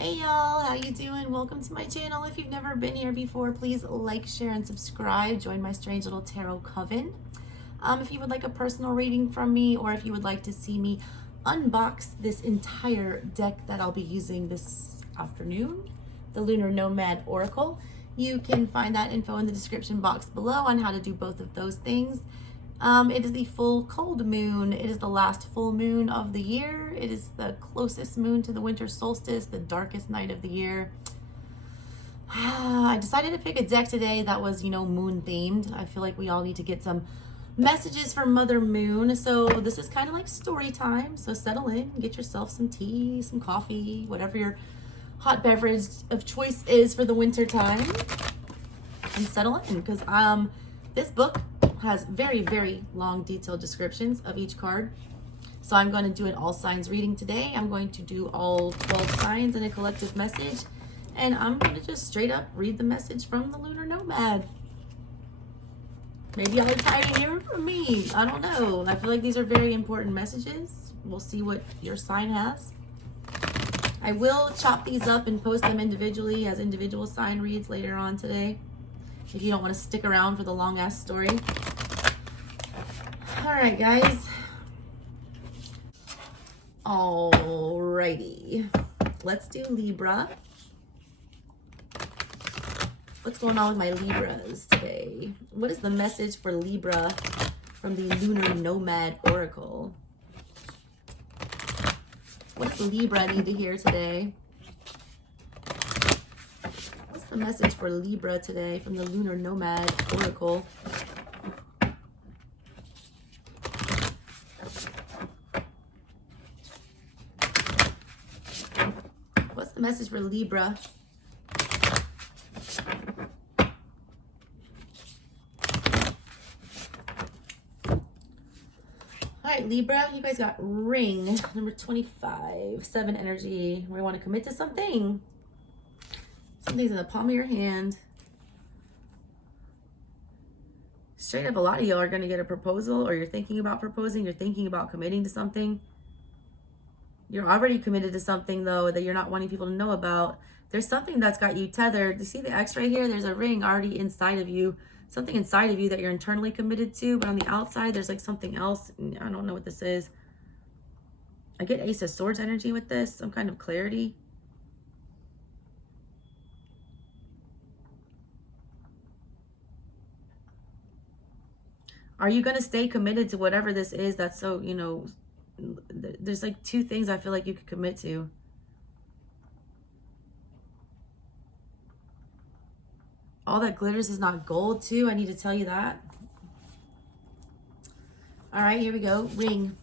Hey y'all, how you doing? Welcome to my channel. If you've never been here before, please like, share, and subscribe. Join my strange little tarot coven. If you would like a personal reading from me, or if you would like to see me unbox this entire deck that I'll be using this afternoon, the Lunar Nomad Oracle, you can find that info in the description box below on how to do both of those things. It is the full cold moon. It is the last full moon of the year. It is the closest moon to the winter solstice, the darkest night of the year. I decided to pick a deck today that was, moon themed. I feel like we all need to get some messages from Mother Moon. So this is kind of like story time. So settle in, get yourself some tea, some coffee, whatever your hot beverage of choice is for the winter time, and settle in, because this book has very, very long detailed descriptions of each card. So I'm going to do an all signs reading today. I'm going to do all 12 signs in a collective message, and I'm going to just straight up read the message from the Lunar Nomad. Maybe I'll try to hear it from me. I don't know. I feel like these are very important messages. We'll see what your sign has. I will chop these up and post them individually as individual sign reads later on today, if you don't want to stick around for the long ass story. All right, guys. Alrighty. Let's do Libra. What's going on with my Libras today? What is the message for Libra from the Lunar Nomad Oracle? What does Libra need to hear today? What's the message for Libra today from the Lunar Nomad Oracle? What's the message for Libra? All right, Libra, you guys got ring number 25, 7 energy. We want to commit to something. Something's in the palm of your hand. Straight up, a lot of y'all are going to get a proposal, or you're thinking about proposing. You're thinking about committing to something. You're already committed to something, though, that you're not wanting people to know about. There's something that's got you tethered. You see the X right here? There's a ring already inside of you. Something inside of you that you're internally committed to, but on the outside, there's like something else. I don't know what this is. I get Ace of Swords energy with this. Some kind of clarity. Are you going to stay committed to whatever this is that's so, there's like 2 things I feel like you could commit to. All that glitters is not gold, too. I need to tell you that. All right, here we go. Ring.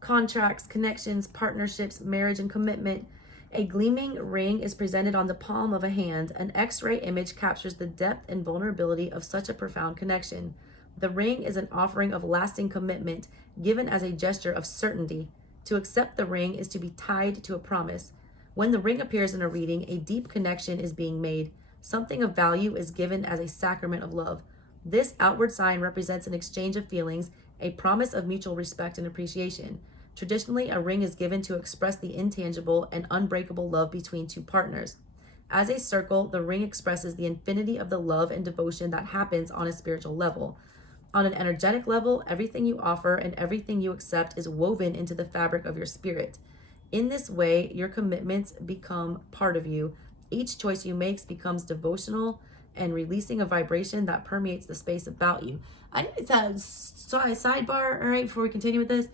Contracts, connections, partnerships, marriage, and commitment. A gleaming ring is presented on the palm of a hand. An X-ray image captures the depth and vulnerability of such a profound connection. The ring is an offering of lasting commitment, given as a gesture of certainty. To accept the ring is to be tied to a promise. When the ring appears in a reading, a deep connection is being made. Something of value is given as a sacrament of love. This outward sign represents an exchange of feelings, a promise of mutual respect and appreciation. Traditionally, a ring is given to express the intangible and unbreakable love between 2 partners. As a circle, the ring expresses the infinity of the love and devotion that happens on a spiritual level. On an energetic level, everything you offer and everything you accept is woven into the fabric of your spirit. In this way, your commitments become part of you. Each choice you make becomes devotional and releasing a vibration that permeates the space about you. I need to sidebar, all right, before we continue with this.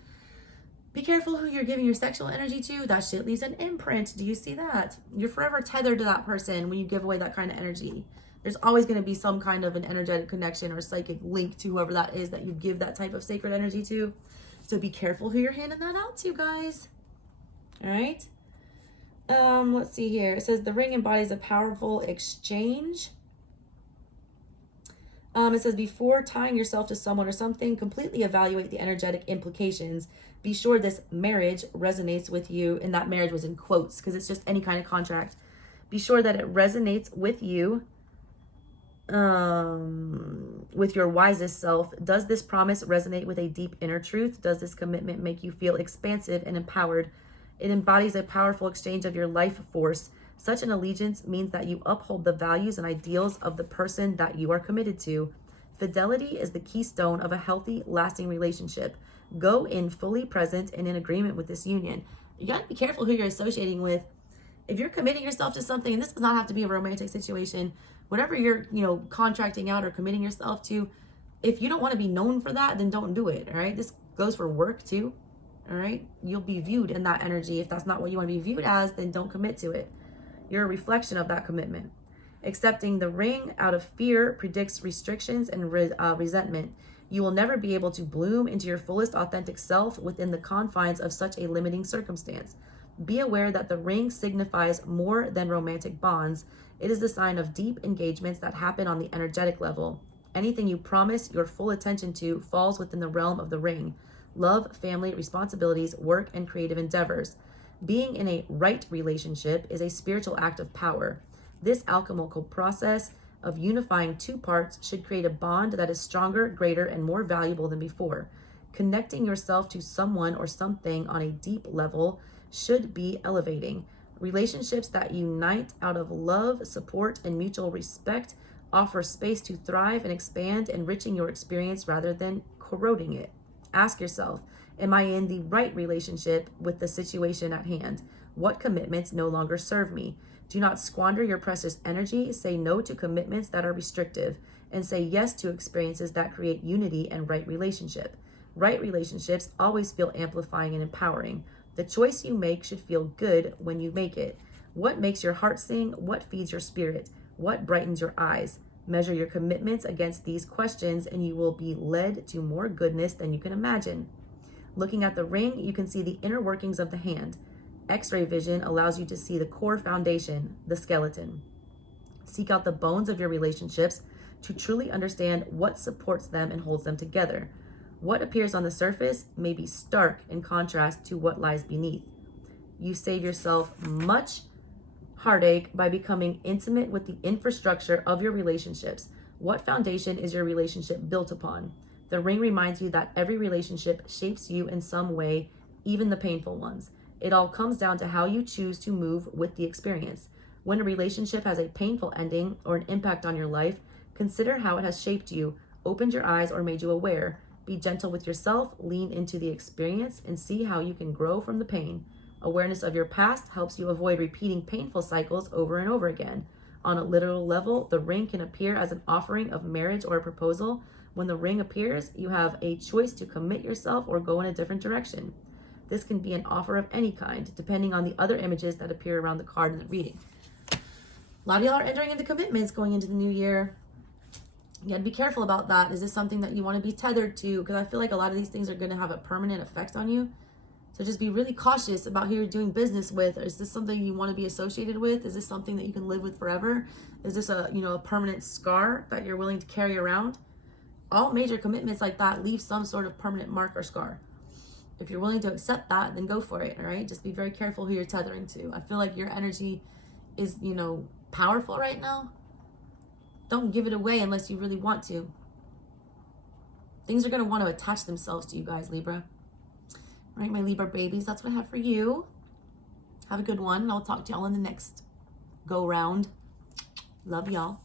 Be careful who you're giving your sexual energy to. That shit leaves an imprint. Do you see that? You're forever tethered to that person when you give away that kind of energy. There's always going to be some kind of an energetic connection or psychic link to whoever that is that you give that type of sacred energy to. So be careful who you're handing that out to, guys. All right. Let's see here. It says the ring embodies a powerful exchange. It says before tying yourself to someone or something, completely evaluate the energetic implications. Be sure this marriage resonates with you. And that marriage was in quotes because it's just any kind of contract. Be sure that it resonates with you, with your wisest self. Does this promise resonate with a deep inner truth? Does this commitment make you feel expansive and empowered? It embodies a powerful exchange of your life force. Such an allegiance means that you uphold the values and ideals of the person that you are committed to. Fidelity is the keystone of a healthy, lasting relationship. Go in fully present and in agreement with this union. You got to be careful who you're associating with. If you're committing yourself to something, and this does not have to be a romantic situation, whatever you're, contracting out or committing yourself to, if you don't want to be known for that, then don't do it. All right. This goes for work too. All right. You'll be viewed in that energy. If that's not what you want to be viewed as, then don't commit to it. You're a reflection of that commitment. Accepting the ring out of fear predicts restrictions and resentment. You will never be able to bloom into your fullest authentic self within the confines of such a limiting circumstance. Be aware that the ring signifies more than romantic bonds. It is the sign of deep engagements that happen on the energetic level. Anything you promise your full attention to falls within the realm of the ring. Love, family, responsibilities, work, and creative endeavors. Being in a right relationship is a spiritual act of power. This alchemical process of unifying two parts should create a bond that is stronger, greater, and more valuable than before. Connecting yourself to someone or something on a deep level should be elevating. Relationships that unite out of love, support, and mutual respect offer space to thrive and expand, enriching your experience rather than corroding it. Ask yourself, am I in the right relationship with the situation at hand? What commitments no longer serve me? Do not squander your precious energy. Say no to commitments that are restrictive, and say yes to experiences that create unity and right relationship. Right relationships always feel amplifying and empowering. The choice you make should feel good when you make it. What makes your heart sing? What feeds your spirit? What brightens your eyes? Measure your commitments against these questions, and you will be led to more goodness than you can imagine. Looking at the ring, you can see the inner workings of the hand. X-ray vision allows you to see the core foundation, the skeleton. Seek out the bones of your relationships to truly understand what supports them and holds them together. What appears on the surface may be stark in contrast to what lies beneath. You save yourself much heartache by becoming intimate with the infrastructure of your relationships. What foundation is your relationship built upon? The ring reminds you that every relationship shapes you in some way, even the painful ones. It all comes down to how you choose to move with the experience. When a relationship has a painful ending or an impact on your life, consider how it has shaped you, opened your eyes, or made you aware. Be gentle with yourself, lean into the experience, and see how you can grow from the pain. Awareness of your past helps you avoid repeating painful cycles over and over again. On a literal level, the ring can appear as an offering of marriage or a proposal. When the ring appears, you have a choice to commit yourself or go in a different direction. This can be an offer of any kind, depending on the other images that appear around the card in the reading. A lot of y'all are entering into commitments going into the new year. You got to be careful about that. Is this something that you want to be tethered to? Because I feel like a lot of these things are going to have a permanent effect on you. So just be really cautious about who you're doing business with. Is this something you want to be associated with? Is this something that you can live with forever? Is this a permanent scar that you're willing to carry around? All major commitments like that leave some sort of permanent mark or scar. If you're willing to accept that, then go for it, all right? Just be very careful who you're tethering to. I feel like your energy is, powerful right now. Don't give it away unless you really want to. Things are going to want to attach themselves to you guys, Libra. All right, my Libra babies, that's what I have for you. Have a good one, and I'll talk to y'all in the next go round. Love y'all.